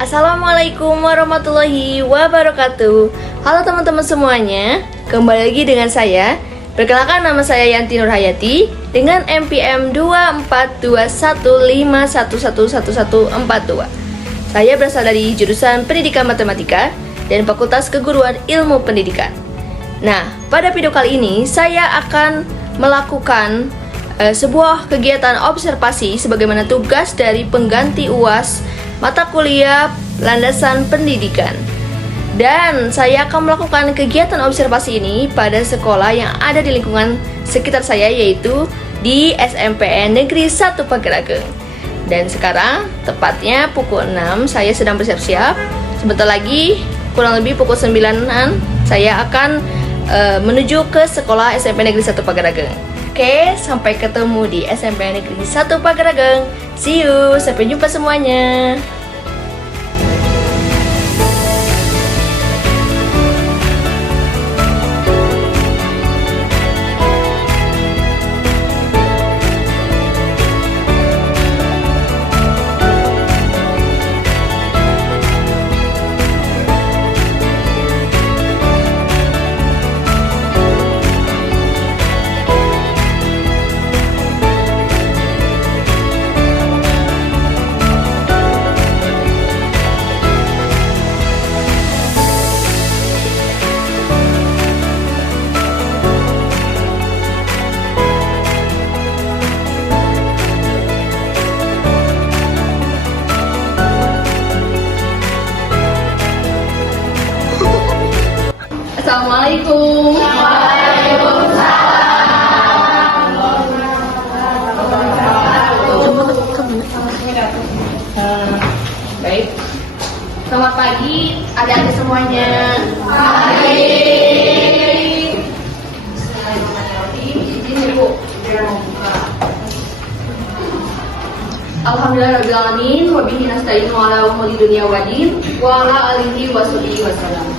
Assalamualaikum warahmatullahi wabarakatuh. Halo teman-teman semuanya, kembali lagi dengan saya. Perkenalkan, nama saya Yanti Nurhayati dengan NPM 242151111142. Saya berasal dari jurusan Pendidikan Matematika dan Fakultas Keguruan Ilmu Pendidikan. Nah, pada video kali ini saya akan melakukan sebuah kegiatan observasi sebagaimana tugas dari pengganti UAS mata kuliah landasan pendidikan. Dan saya akan melakukan kegiatan observasi ini pada sekolah yang ada di lingkungan sekitar saya, yaitu di SMPN Negeri 1 Pagerageng. Dan sekarang tepatnya pukul 6 saya sedang bersiap-siap. Sebentar lagi kurang lebih pukul 9-an saya akan menuju ke sekolah SMP Negeri 1 Pagerageng. Oke, sampai ketemu di SMP Negeri 1 Pagerageng. See you, sampai jumpa semuanya. Assalamualaikum. Baik. Selamat pagi adik-adik semuanya. Izin Ibu. Alhamdulillahirrahmanirrahim. Wabihi nasta'inu ala umuri dunia wadin wa ala alihi wa sahbihi wasallam.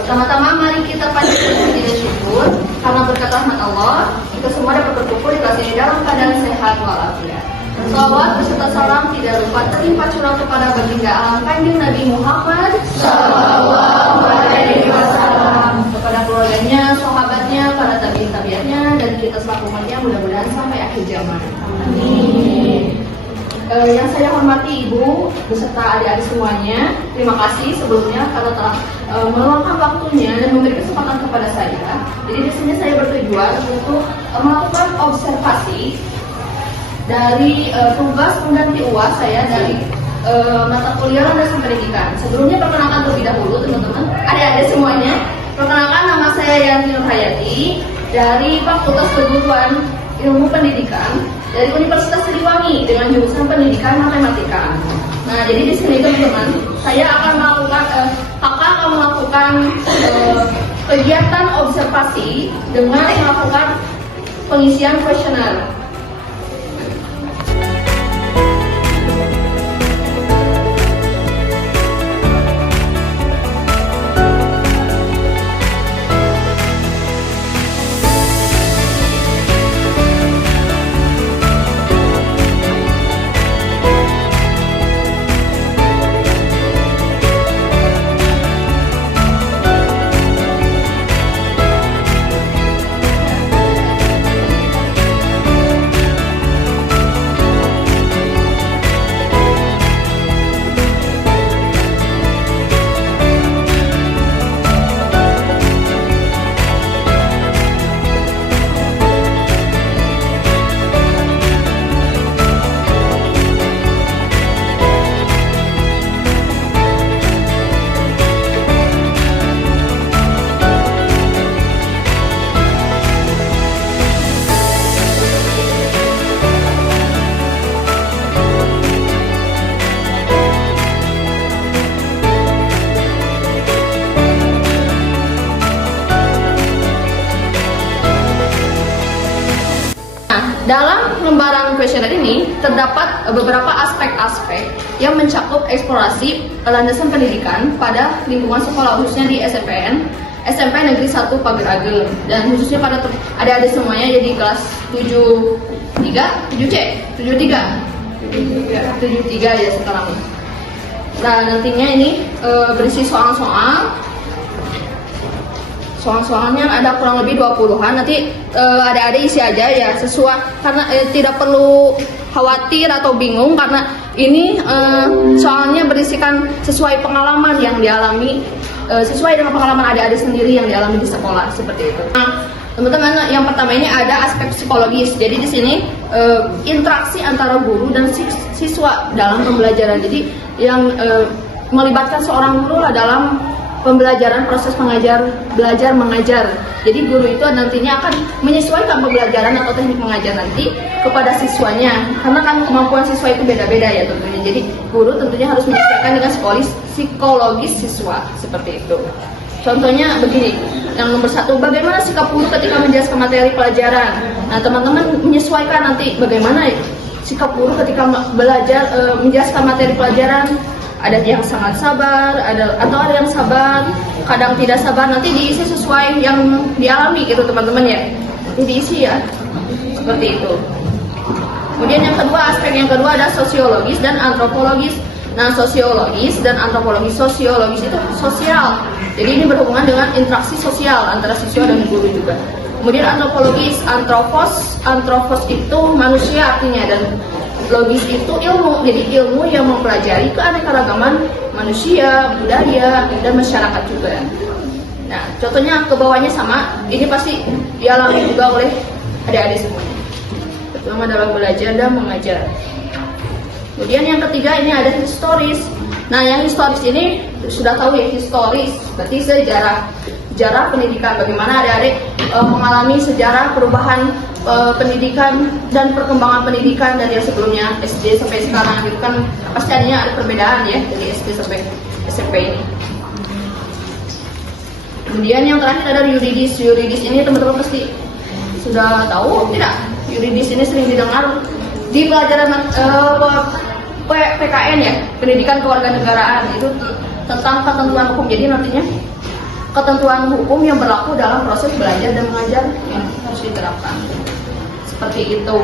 Pertama-tama mari kita panjatkan puji dan syukur karena berkat rahmat Allah kita semua dapat berkumpul di kelas ini dalam keadaan sehat walafiat. Salawat beserta salam tidak lupa terlimpah curah kepada baginda alam kanjeng Nabi Muhammad Sallallahu Alaihi Wasallam, kepada keluarganya, sahabatnya, para tabi'in-tabi'atnya, dan kita selaku umatnya mudah-mudahan sampai akhir zaman. Amin. Yang saya hormati Ibu beserta adik-adik semuanya, terima kasih sebelumnya karena telah meluangkan waktunya dan memberi kesempatan kepada saya. Jadi di sini saya bertujuan untuk melakukan observasi dari tugas pengganti UAS saya dari mata kuliah landasan pendidikan. Sebelumnya perkenalkan terlebih dahulu teman-teman, adik-adik semuanya. Perkenalkan, nama saya Yanti Nurhayati dari Fakultas Keguruan Ilmu Pendidikan dari Universitas Siliwangi dengan jurusan Pendidikan Matematika. Nah, jadi di sini teman-teman, saya akan melakukan kegiatan observasi dengan melakukan pengisian kuesioner. Dalam lembaran kuesioner ini terdapat beberapa aspek-aspek yang mencakup eksplorasi landasan pendidikan pada lingkungan sekolah, khususnya di SMPN SMP Negeri 1 Pagerageng, dan khususnya pada adik-adik semuanya jadi kelas 73 ya sekarang. Nah, nantinya ini berisi soal-soal. Soal-soalnya ada kurang lebih 20-an. Nanti adik-adik isi aja ya sesuai, karena tidak perlu khawatir atau bingung karena ini soalnya berisikan sesuai pengalaman yang dialami, sesuai dengan pengalaman adik-adik sendiri yang dialami di sekolah seperti itu. Nah, teman-teman, yang pertama ini ada aspek psikologis. Jadi di sini interaksi antara guru dan siswa dalam pembelajaran. Jadi yang melibatkan seorang guru lah dalam pembelajaran, proses belajar mengajar. Jadi guru itu nantinya akan menyesuaikan pembelajaran atau teknik mengajar nanti kepada siswanya, karena kan kemampuan siswa itu beda-beda ya tentunya. Jadi guru tentunya harus menyesuaikan dengan psikologis siswa seperti itu. Contohnya begini, yang nomor 1, bagaimana sikap guru ketika menjelaskan materi pelajaran. Nah, teman-teman menyesuaikan nanti bagaimana sikap guru ketika belajar menjelaskan materi pelajaran. Ada yang sangat sabar, atau ada yang sabar, kadang tidak sabar. Nanti diisi sesuai yang dialami gitu teman-teman ya. Nanti diisi ya, seperti itu. Kemudian yang kedua, aspek yang kedua ada sosiologis dan antropologis. Nah, sosiologis dan antropologis. Sosiologis itu sosial. Jadi ini berhubungan dengan interaksi sosial antara siswa dan guru juga. Kemudian antropologis, antropos itu manusia artinya, dan logis itu ilmu. Jadi ilmu yang mempelajari keanekaragaman manusia, budaya, dan masyarakat juga. Nah, contohnya ke bawahnya sama, ini pasti dialami juga oleh adik-adik semuanya, terutama dalam belajar dan mengajar. Kemudian yang ketiga ini ada historis. Nah, yang historis ini sudah tahu ya, historis berarti sejarah pendidikan, bagaimana adik-adik mengalami sejarah perubahan pendidikan dan perkembangan pendidikan dari yang sebelumnya SD sampai sekarang. Itu kan pasti ada perbedaan ya dari SD sampai SMP ini. Kemudian yang terakhir ada yuridis. Yuridis ini teman-teman pasti sudah tahu tidak? Yuridis ini sering didengar di pelajaran PKN ya, pendidikan kewarganegaraan. Itu tentang ketentuan hukum. Jadi nantinya ketentuan hukum yang berlaku dalam proses belajar dan mengajar yang harus diterapkan. Seperti itu.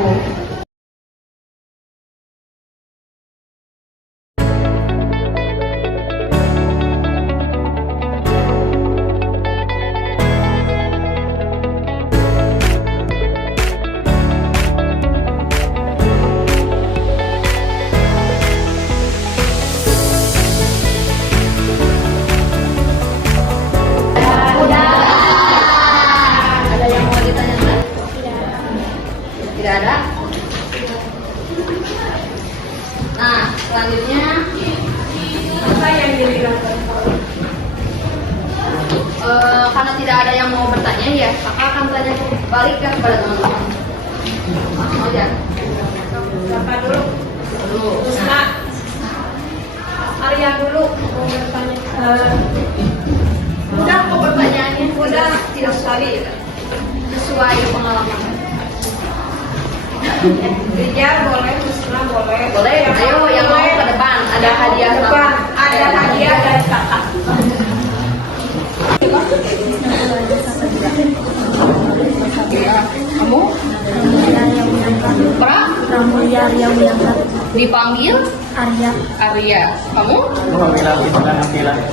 Tidak ada. Nah, selanjutnya apa yang diberikan? Karena tidak ada yang mau bertanya ya, kakak akan tanya balik ke kepada teman-teman. Langsung aja. Siapa dulu? Nah. Arya dulu mau bertanya. Udah kok pertanyaannya? Udah, tidak sekali. Sesuai pengalaman. Rijal boleh, Musna boleh. Boleh, ayo yang mau ke depan. Ada hadiah depan. Ada hadiah dari kakak. Kamu? Pra? Pramulia Arya Wiyansa. Dipanggil? Arya. Kamu?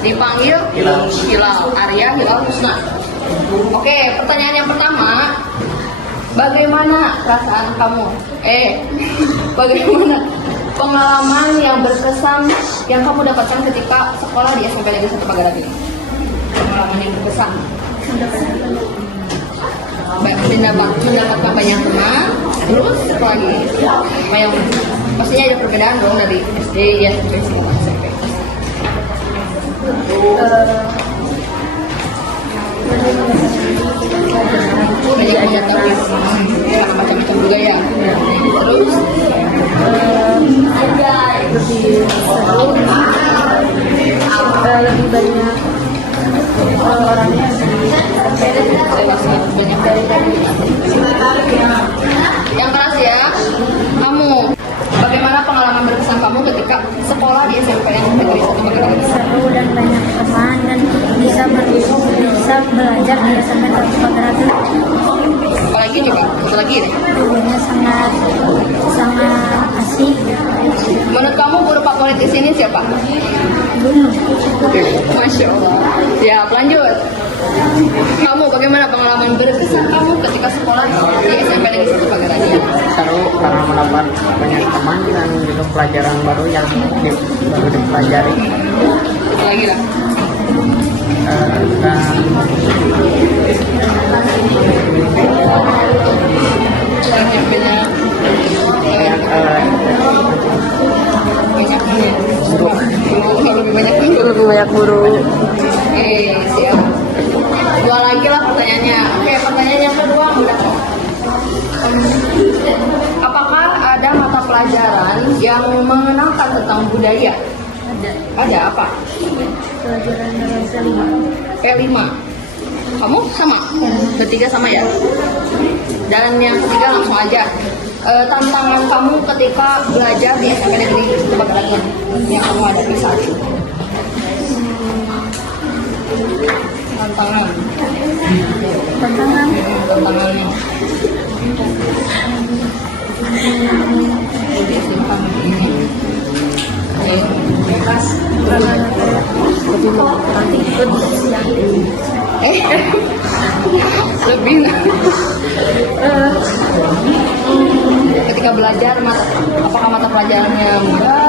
Dipanggil? Hilal. Arya, Hilal, Husna. Oke, pertanyaan yang pertama. Bagaimana perasaan kamu? Bagaimana pengalaman yang berkesan yang kamu dapatkan ketika sekolah di SMP Negeri 1 Pagarati? Pengalaman yang berkesan. Mendapatkan banyak teman, terus apa lagi? Yang pastinya ada perbedaan dong dari SD ya sampai sekolah SMP. Banyak banget tapi macam-macam juga ya. Terus lebih banyak orangnya banyak dari yang keras ya. Kamu bagaimana pengalaman berkesan kamu ketika sekolah di SMP Negeri 1 Pagarati? seru dan banyak teman dan bisa belajar di SMP 1 Pagarati. Apalagi juga, satu lagi deh. Gurunya sangat asik. Menurut kamu guru favorit di sini siapa? Masya Allah. Siap, lanjut. Kamu bagaimana pengalaman berkesan kamu ketika sekolah di SMP Negeri 1 Pagaradia? Seru karena mendapat banyak teman dan juga pelajaran baru yang baru dipelajari. Itu lagi lah. Dan Banyak banyak Lebih banyak guru. Siap. Dua lagi lah pertanyaannya. Oke, pertanyaan yang kedua udah. Apakah ada mata pelajaran yang mengenalkan tentang budaya? Ada apa? Pelajaran bahasa 5. K5. Kamu sama? Ketiga sama ya? Dan yang ketiga langsung aja. Tantangan kamu ketika belajar di SMP Negeri 1 Pagaradia yang kamu hadapi saat ini. Tantangannya. Jadi simpan ini. Lebih ketika belajar apakah mata pelajarannya mudah?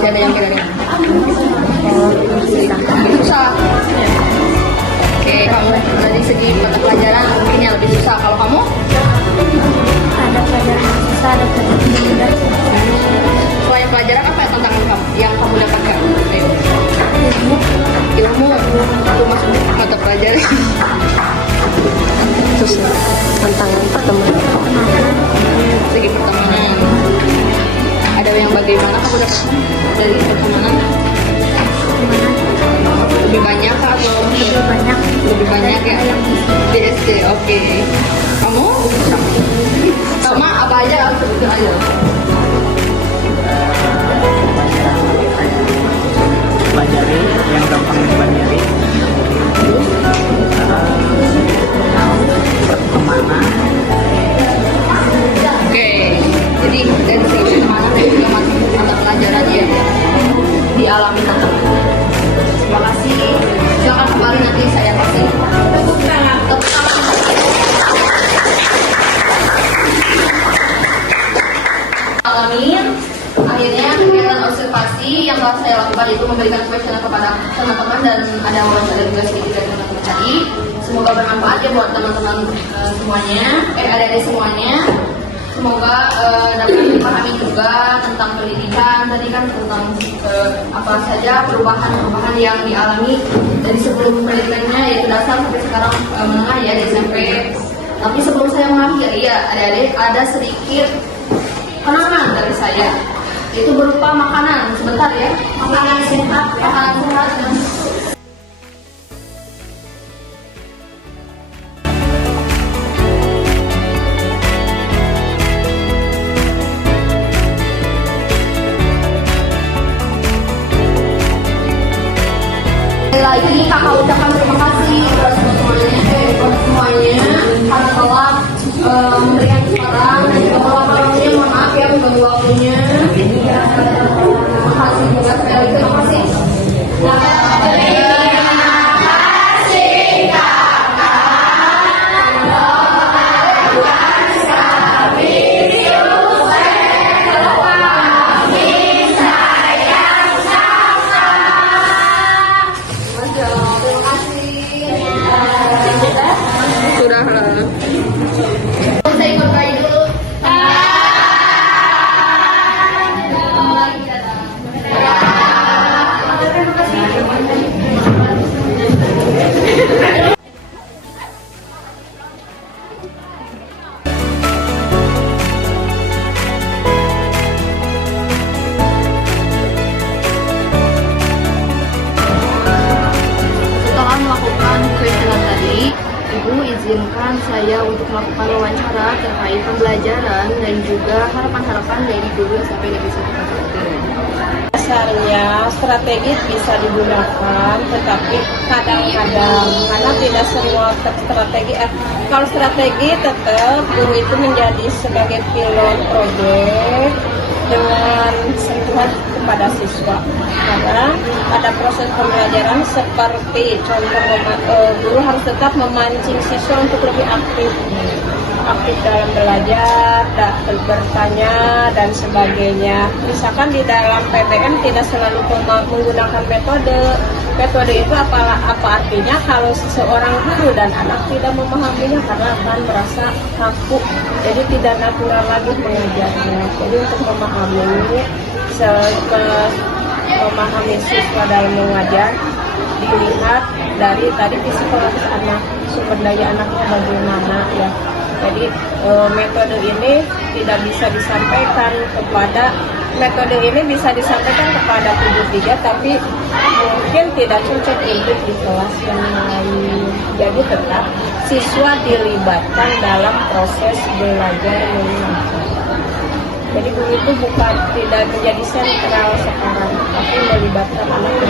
Tidak ada yang kira-kira susah. Oke, kamu dari segi mata pelajaran mungkin yang lebih susah. Kalau kamu? Ada pelajaran yang susah, ada pelajaran yang mudah. Selain pelajaran apa tantangan kamu yang kamu dapatkan? Ilmu itu masuk mata pelajaran. Terus tantangan pertemanan. Segi pertemanan. Ada yang bagaimana kamu dapat dari pertemanan? Lebih banyak atau lebih banyak ya di SD? Oke. Kamu sama apa aja? Sebutkan aja. pelajari yang gampang dipelajari. Pertemanan. Oke, jadi dari segi pertemanan dan juga mata pelajaran ya dialami tetap. Terima kasih. Silakan kembali nanti saya kasih. Alamin. Akhirnya kegiatan observasi yang telah saya lakukan itu memberikan kuesioner kepada teman-teman dan ada wawancara juga sedikit dari teman-teman tadi. Semoga bermanfaat ya buat teman-teman semuanya, adik-adik semuanya. Semoga dapat dipahami juga tentang pendidikan tadi kan tentang apa saja perubahan-perubahan yang dialami dari sebelum pendidikannya yaitu dasar sampai sekarang menengah ya di SMP. Tapi sebelum saya mengakhiri ya adik-adik ada sedikit kenangan dari saya. Itu berupa makanan sebentar ya, makanan sehat. Lagi kakak ucapkan terima kasih kepada semuanya karena telah memberikan kesempatan dan juga waktunya. Mohon maaf ya mengganggu waktunya. Terima kasih juga sekali lagi terima kasih. Saya ikut bayi dulu. Setelah melakukan kuesioner tadi, Ibu izinkan saya untuk melakukan wawancara terkait pembelajaran dan juga harapan-harapan dari guru SMP Negeri 1 Pagaradia. Dasarnya strategis bisa digunakan, tetapi kadang-kadang karena tidak semua strategi. Kalau strategi tetap guru itu menjadi sebagai pilot proyek dengan sentuhan kepada siswa. Karena pada proses pembelajaran seperti contoh guru harus tetap memancing siswa untuk lebih aktif dalam belajar, bertanya dan sebagainya. Misalkan di dalam PTM tidak selalu menggunakan metode itu apa artinya kalau seorang guru dan anak tidak memahaminya karena akan merasa kaku, jadi tidak natural lagi mengajarnya. Jadi untuk memahami siswa dalam mengajar dilihat dari tadi psikologis anak, sumber daya anaknya bagaimana ya. Jadi metode ini bisa disampaikan kepada 73 tapi mungkin tidak cocok untuk di kelas yang lain. Jadi tetap siswa dilibatkan dalam proses belajar mengajar. Jadi guru itu bukan tidak menjadi sentral sekarang, tapi melibatkan anak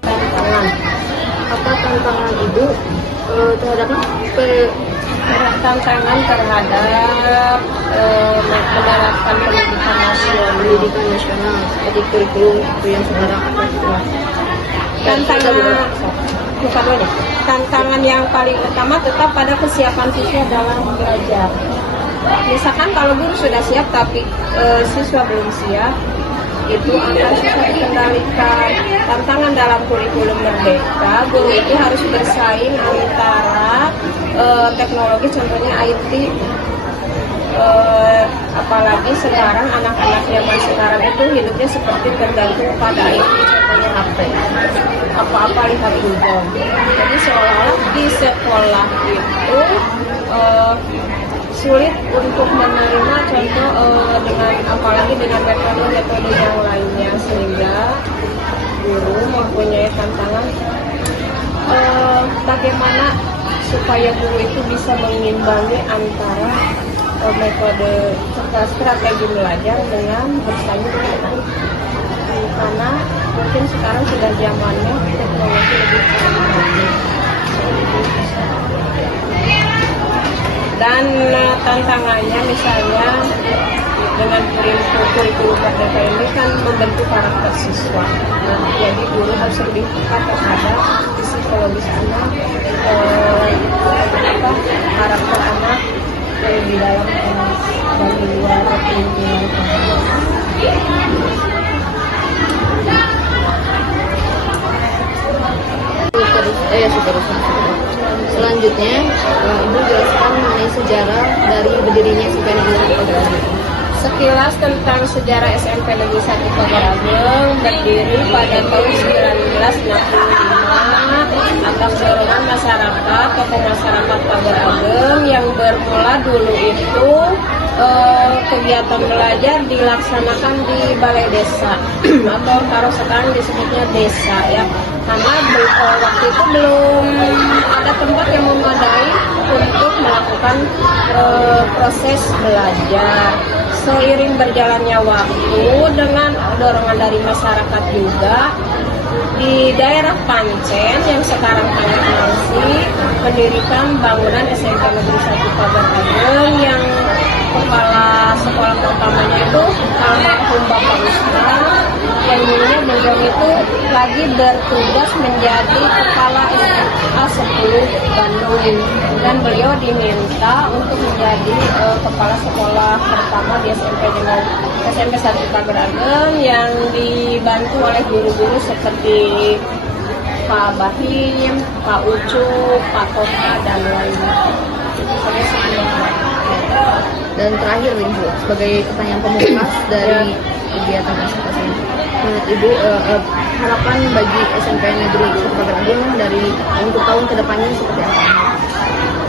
tantangan. Apa tantangan ibu terhadap tantangan terhadap menerapkan pendidikan nasional jadi kurikulum yang sekarang ada tantangan yang paling utama tetap pada kesiapan siswa dalam belajar. Misalkan kalau guru sudah siap tapi siswa belum siap, itu akan susah dikendalikan. Tantangan dalam kurikulum merdeka, guru itu harus bersaing antara teknologi, contohnya IT. Apalagi sekarang anak-anak zaman sekarang itu hidupnya seperti tergantung pada IT, contohnya HP. Apa-apa lihat Google. Jadi seolah-olah di sekolah itu sulit untuk menerima contoh apalagi dengan metode-metode yang lainnya, sehingga guru mempunyai tantangan bagaimana supaya guru itu bisa mengimbangi antara metode strategi belajar dengan bersaing dengan karena mungkin sekarang sudah zamannya teknologi lebih canggih. Dan tantangannya misalnya dengan kurikulum merdeka ini kan membentuk karakter siswa. Jadi guru harus lebih dekat terhadap psikologis anak, karakter anak yang di dalam kelas dan di luar lingkungan kelas. Selanjutnya, Ibu jelaskan mengenai sejarah dari berdirinya SMP Negeri 1 Pagar Ageng. Sekilas tentang sejarah SMP Negeri 1 Pagar Ageng, berdiri pada tahun 1965 atas dorongan masyarakat, tokoh masyarakat Pagar Ageng yang bermula dulu itu kegiatan belajar dilaksanakan di balai desa atau kalau sekarang disebutnya desa ya, karena waktu itu belum ada tempat yang memadai untuk melakukan proses belajar. Seiring berjalannya waktu dengan dorongan dari masyarakat juga, di daerah Pancen yang sekarang Tanah Nasi mendirikan bangunan SMP Negeri 1 Pagar Ageng yang kepala sekolah pertamanya itu almarhum Bapak Ustaz, yang dulunya beliau itu lagi bertugas menjadi kepala SMA 10 Bandung, dan beliau diminta untuk menjadi kepala sekolah pertama di SMP 1 Pagar Ageng yang dibantu oleh guru-guru seperti Pak Bahim, Pak Ucup, Pak Kota dan lainnya. Dan terakhir Ibu, sebagai pertanyaan pemungkas dari kegiatan SKS ini, menurut Ibu harapan bagi SMP Negeri 1 Pagar Ageng dari untuk tahun kedepannya seperti apa?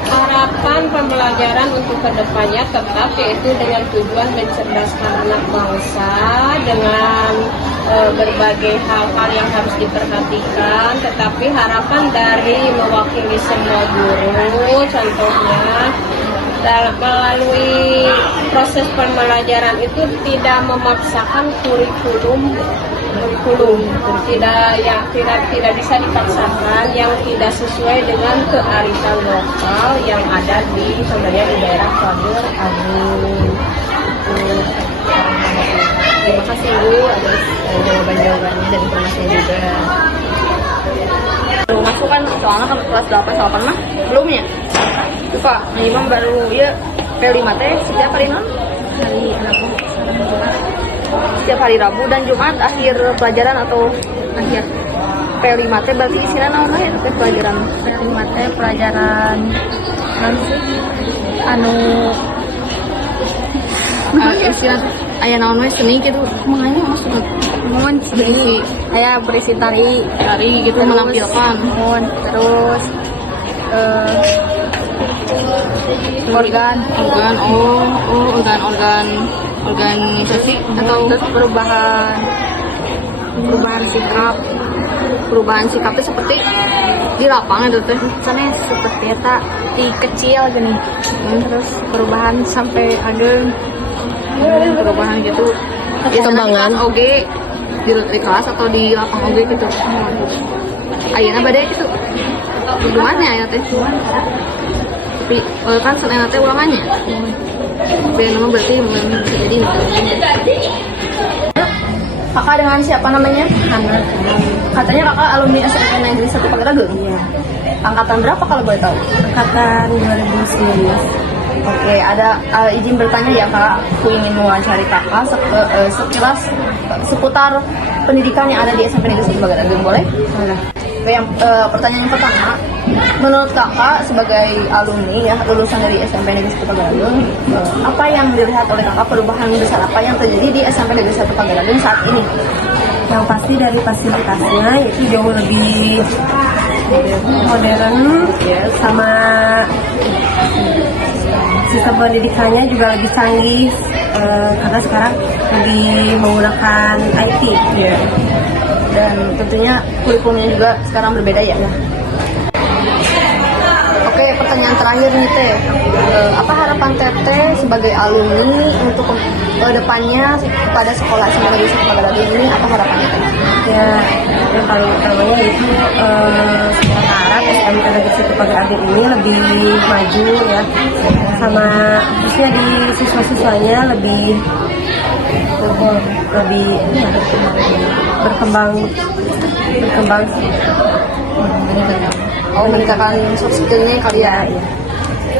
Harapan pembelajaran untuk kedepannya tetap yaitu dengan tujuan mencerdaskan anak bangsa dengan berbagai hal-hal yang harus diperhatikan, tetapi harapan dari mewakili semua guru, contohnya melalui proses pembelajaran itu tidak memaksakan kurikulum tidak bisa dipaksakan yang tidak sesuai dengan kearifan lokal yang ada di sebenarnya di daerah Pager Agung. Terima kasih Bu atas jawaban-jawabannya dan informasinya juga. Baru masuk kan, soalnya kan kelas 8 sama mah belum ya? Lupa, nah Imam baru ya P5 teh setiap hari non? Hari Rabu Setiap hari Rabu dan Jumat akhir pelajaran atau akhir P5 teh berarti isinya naon ya pelajaran? P5 teh pelajaran nanti Isinya aya naon we seni gitu. Makanya maksudnya mohon seni aya berisi tari gitu menampilkan mohon terus organ organisasi atau terus perubahan sikapnya seperti di lapangan itu teh. sana seperti eta di kecil gini terus perubahan sampai ageng Perubahan gitu. Perkembangan. Oge di kelas atau di lapang oge gitu. Ayeuna bade gitu. Gimana ya teh? Tapi kan seneng teh ulangannya. Biar nama berarti jadi Kakak dengan siapa namanya? Hana. Katanya kakak alumni SMP Negeri 1 Pagerageung. Iya. Angkatan berapa kalau boleh tahu? Angkatan 2019. Oke, ada izin bertanya ya kak. Aku ingin mewawancari kakak sekilas seputar pendidikan yang ada di SMP Negeri 1 Pagerageung, boleh? Boleh. Oke, pertanyaan yang pertama, menurut kakak sebagai alumni ya lulusan dari SMP Negeri 1 Pagerageung, apa yang dilihat oleh kakak perubahan besar apa yang terjadi di SMP Negeri 1 Pagerageung saat ini? Yang pasti dari fasilitasnya itu jauh lebih modern sama sistem pendidikannya juga lebih canggih karena sekarang lebih menggunakan IT. Dan tentunya kurikulumnya juga sekarang berbeda ya. Oke, pertanyaan terakhir nih Teh, apa harapan Teteh sebagai alumni untuk depannya pada sekolah SMP Negeri 1 Pagerageung ini, apa harapannya Teh? Ya, yang paling utamanya itu sekolah Arab SMP Negeri 1 Pagerageung ini lebih maju ya, sama khususnya di siswa-siswanya lebih berkembang. Oh, meningkatkan soft skill-nya kali ya.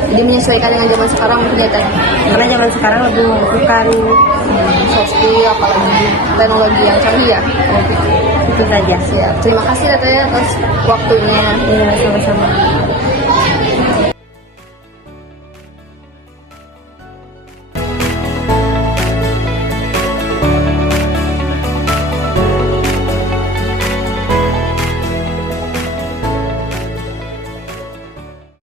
Jadi menyesuaikan dengan zaman sekarang mungkin ya Teh. Karena zaman sekarang lebih membutuhkan Soft skill apalagi teknologi yang canggih ya. itu saja. Ya, terima kasih Teteh atas waktunya. Iya, sama-sama.